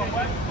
誒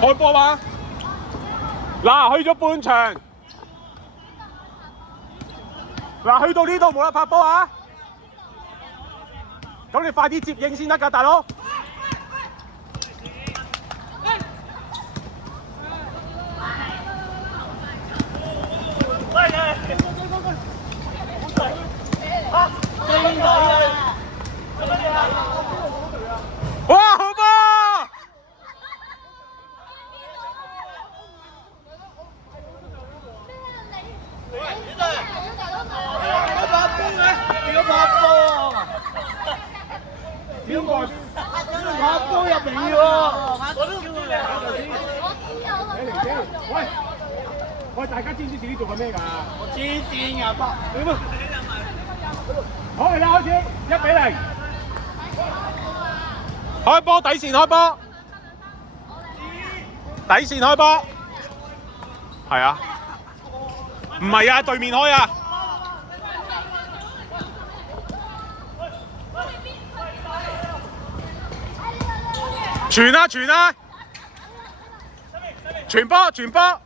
開波嘛！嗱，去咗半場，嗱，去到呢度冇得拍波啊！咁你快啲接應先得㗎，大佬！哇，好波！點解？拍波入嚟喎！我都叫你喂，喂，大家知唔知自己做緊咩㗎？我黐線㗎，拍點啊！好嚟啦，開始1-0，開波底線開波，底線開波，係啊，唔係啊，對面開啊！傳啊傳啊！傳波傳波！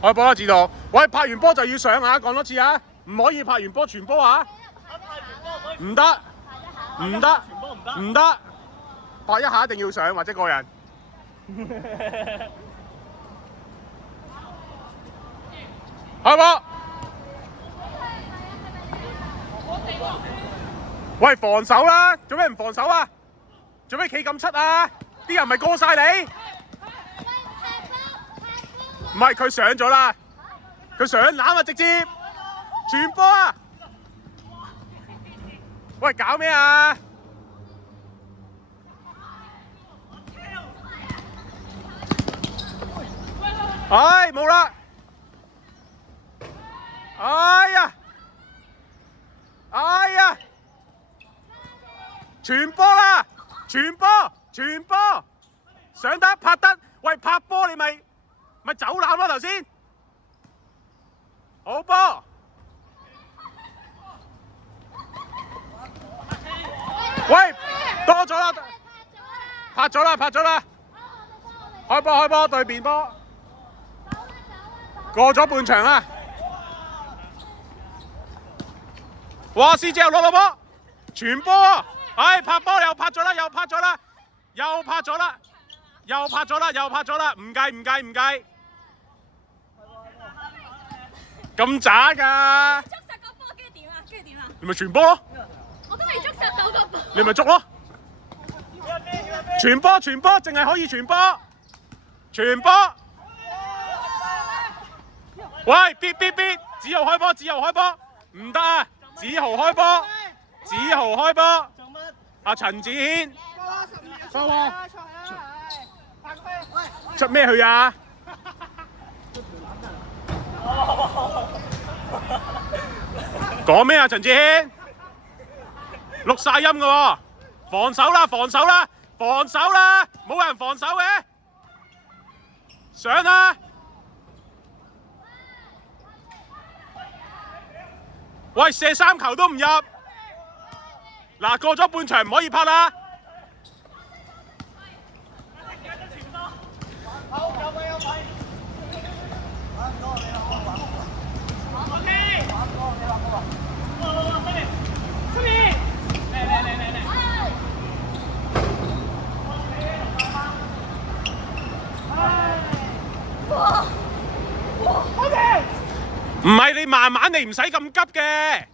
開波啦，指導！喂，拍完波就要上啊！講多次啊！唔可以拍完波傳波啊！唔得，唔得，唔得！拍一下一定要上或者個人。開波！喂，防守啦！做咩唔防守啊？做咩企咁柒啊？啲人咪過晒你？唔係佢上咗啦，佢上籃啊，直接傳波啊！喂，搞咩啊？唉，冇啦！哎呀！哎傳波啦！傳波！傳波！上得拍得，喂拍波你咪走籃咯頭先，好波！喂多咗啦，拍咗啦拍咗啦，開波對面波，過咗半場啦！哇！施之後攞個波，傳波啊！唉拍波又拍咗啦，又拍咗啦，又拍咗啦！又拍咗啦，又拍咗啦，唔計唔計唔計，咁渣㗎！捉實個波，跟住點啊？跟住點啊？你咪傳波咯！我都未捉實到個波。你咪捉咯！傳波傳波，淨係可以傳波，傳波！喂，必！子豪開波，子豪開波，唔得啊！子豪開波，子豪開波，阿陳子軒，收喎。出咩去啊？講咩啊，陳志軒？錄晒音㗎喎，防守啦，防守啦，防守啦，冇人防守嘅，上啦！喂，射3球都唔入，嗱過咗半場唔可以拍啦。唔係你慢慢嚟，唔使咁急嘅，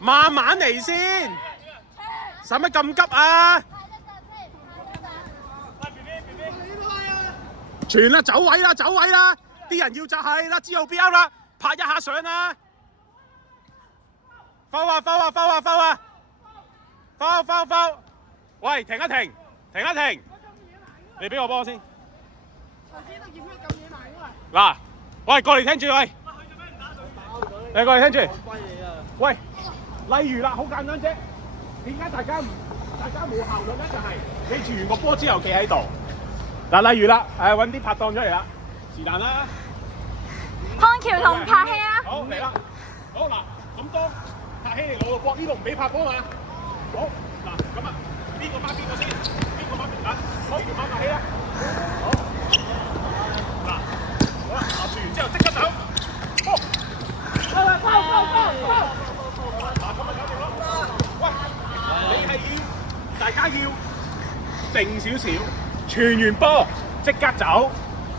慢慢嚟先，使乜咁急啊？傳啦，走位啦，走位啦，啲人要就係啦，之後標啦，拍一下上啦，foul啊foul啊foul啊foul啊 foul foul foul，喂，停一停，停一停，你俾我幫我先。嗱，喂，過嚟聽住，喂，你過嚟聽住，喂，例如啦，好簡單啫，點解大家冇效率咧？就係你傳完個波之後企喺度。嗱，例如啦，揾啲拍檔出嚟啦，是但啦。康橋同柏希啊！好嚟啦，好嗱，咁當柏希嚟攞個波，呢度唔俾拍波嘛。好嗱，咁啊，邊個拍邊個先？邊個拍邊個？好，拍柏希啦。好，嗱，好啦，傳完之後即刻走。波，嗱，咁啊搞掂咯。喂，你係要大家要靜少少。傳完波即刻走，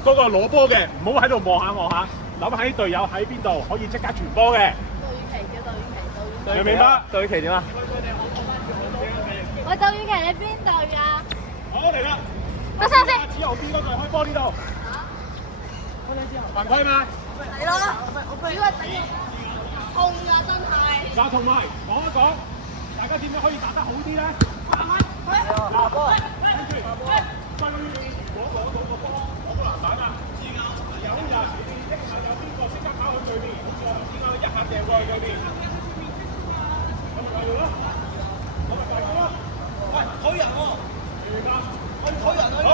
嗰個攞波嘅唔好喺度望下，諗喺隊友喺邊度可以即刻傳波嘅。對期，明白？對期點啊？喂，杜雨琪，你邊隊啊？好嚟啦！等陣先。之後邊嗰隊開波呢度？犯規嘛？係咯，主要係痛啊，真係。嗱，同埋講一講，大家點樣可以打得好啲咧？嗱，波，跟住對攞到個波，攞個籃板啊！有人一下有邊個即刻跑去對面，好似我頭先咁一下掟過去對面，咁咪繼續咯，咁咪繼續咯。喂，推人喎！明白？去推人去。好，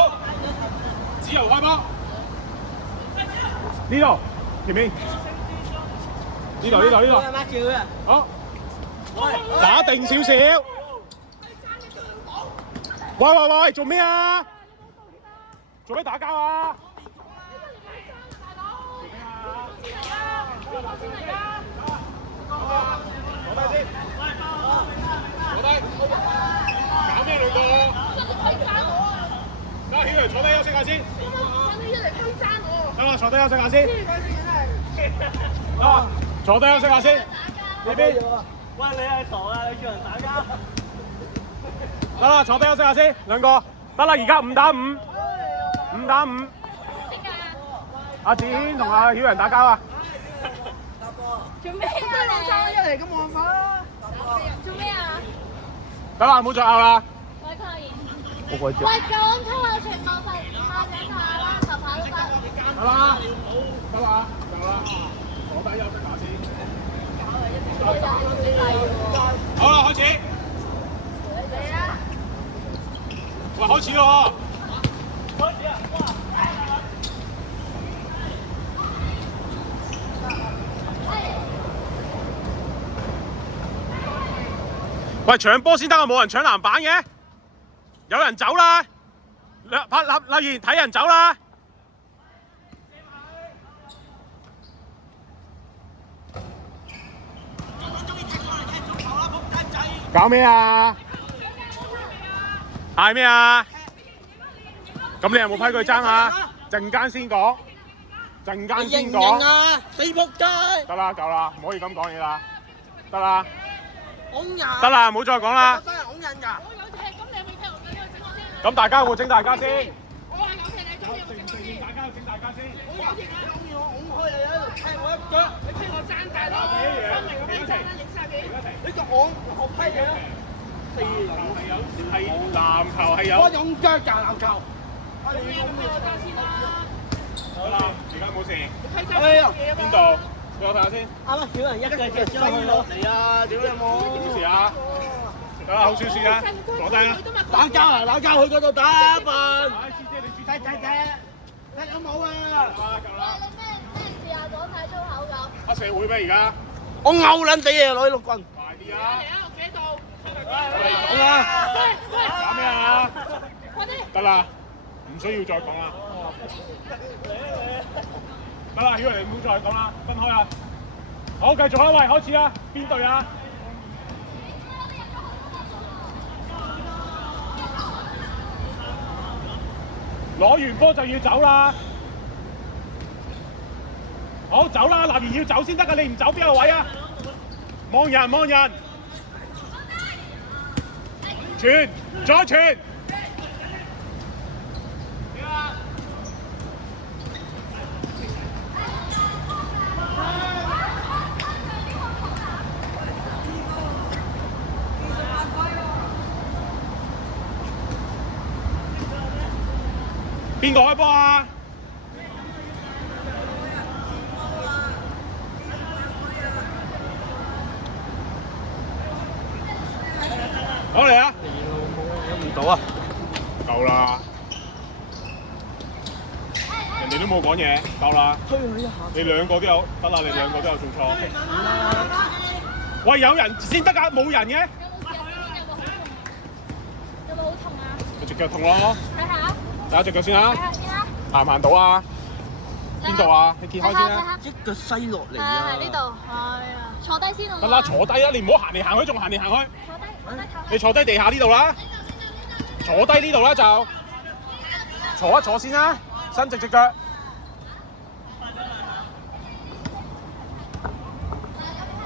自由開波。呢度前面，呢度。好，打定少少。喂，做咩啊？做咩打交啊？坐低先。坐低。搞咩兩個？得，曉陽坐低休息下先。得啦，坐低休息下先。得，坐低休息下先。呢邊。喂，你係傻啊！你叫人打交？得啦，坐低休息下先，兩個。得啦，而家5打5。5打5。阿子軒同阿曉陽打交啊！做咩啊？你爭一嚟咁冇辦法啦！做咩啊？得啦，唔好再拗啦。喂，抗議！我喂，講粗口全部罰下井下啦，十下都得。得啦，得啦，夠啦，坐低休息下先。好啦，開始。始咯！喂，搶波先得啊！冇人搶籃板嘅，有人走啦！立言睇人走啦！搞咩啊？嗌咩啊？咁你有冇批佢爭啊？陣間先講，陣間先講。啊！死仆街！得啦，夠啦，唔可以咁講嘢啦。得啦，拱人！得啦，唔好再講啦。真係拱人㗎！我有踢，咁你有冇踢我？你有整我先。咁大家有冇整大家先？我係有踢，你中意有整我先。大家有整大家先。我有踢啊！我拱開你喺度踢我一腳，你批我爭大佬，分明我批爭啦，影晒幾？你個我批你啊！係籃球係有。我用腳㗎籃球。你有冇批我爭先啦？好啦，而家冇事。批爭乜嘢啊？邊度？俾我睇下先。啱啱小人一腳腳將佢落嚟啊！屌你有冇？冇事啊？得啦，好小事啦，坐低啦。打交啊！打交去嗰度打一份。唉，師姐你注睇睇睇，踢有冇啊？夠啦。你咩事啊？講晒粗口咁。黑社會咩而家？我拗撚死嘢攞啲六棍。快啲啊！嚟啊！我企喺度。講啊！搞咩啊？快啲！得啦，唔需要再講啦。得啦，曉玲唔好再講啦，分開啦。好，繼續啦，喂，開始啦，邊隊啊？攞完波就要走啦。好，走啦，立言要走先得㗎，你唔走邊個位啊？望人望人，傳，再傳。邊個開波啊？好嚟啊！有唔到啊！夠啦，人哋都冇講嘢，夠啦。推佢一下。你兩個都有得啦，你兩個都有做錯。喂，有人先得㗎，冇人嘅。有冇好痛啊？佢隻腳痛咯，睇下。睇下隻腳先啦，睇下先啦。行唔行到啊？邊度啊？你揭開先啦。一腳西落嚟係啊！係呢度。係啊，坐低先好。得啦，坐低啦，你唔好行嚟行去，仲行嚟行去。坐低，坐低唞下。你坐低地下呢度啦，坐低呢度啦就坐一坐先啦，伸直隻腳。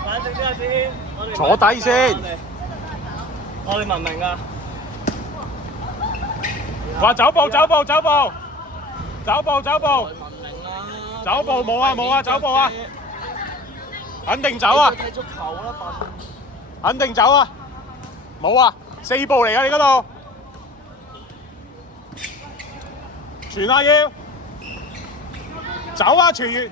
冷靜啲啊先，坐低先。我哋文明啊！話走步走步走步走步走步文明啊！走步冇啊冇啊走步啊，肯定走啊，踢足球啦，笨！肯定走啊，冇啊，4步嚟㗎你嗰度，傳啊要，走啊傳完。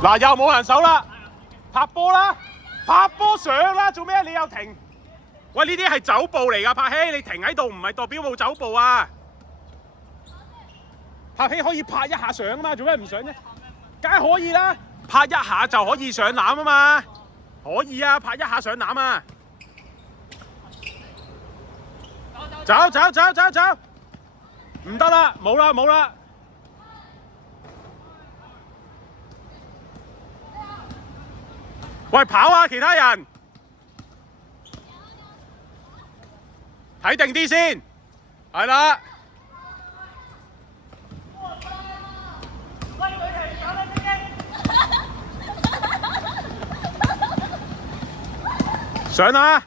嗱，又冇人手啦，拍波啦，拍波上啦，做咩？你又停？喂，呢啲係走步嚟㗎，柏希，你停喺度唔係代表冇走步啊！柏希可以拍一下上啊嘛，做咩唔上啫？梗係可以啦，拍一下就可以上籃啊嘛，可以啊，拍一下上籃啊！走走走走走，唔得啦，冇啦冇啦。喂，跑啊！其他人睇定啲先，係啦。上啊！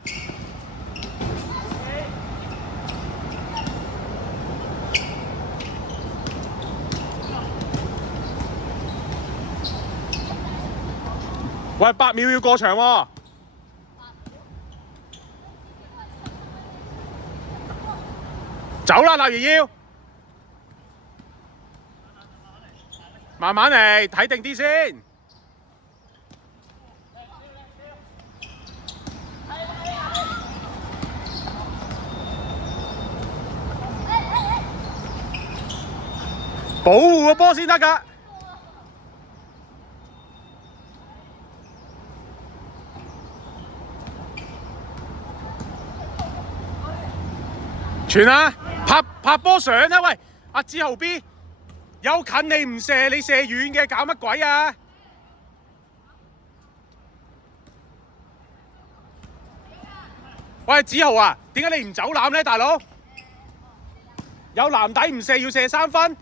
喂，8秒要過場喎！走啦，立如要慢慢嚟，睇定啲先。保護個波先得㗎。傳啊！拍波上啊！喂，阿子豪 B， 有近你唔射，你射遠嘅，搞乜鬼啊？喂，子豪啊，點解你唔走籃咧，大佬？有籃底唔射，要射3分。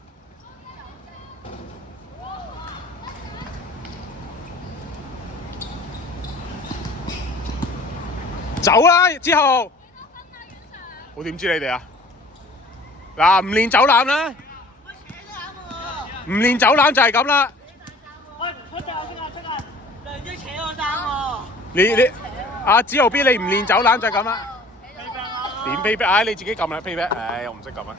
走啦，子豪！我點知你哋啊？嗱，唔練走籃啦，唔練走籃就係咁啦。喂，出界出界，梁姐扯我衫喎。你阿子豪 B， 你唔練走籃就係咁啦。點飛逼？唉，你自己撳啦，飛逼。唉，我唔識撳啊。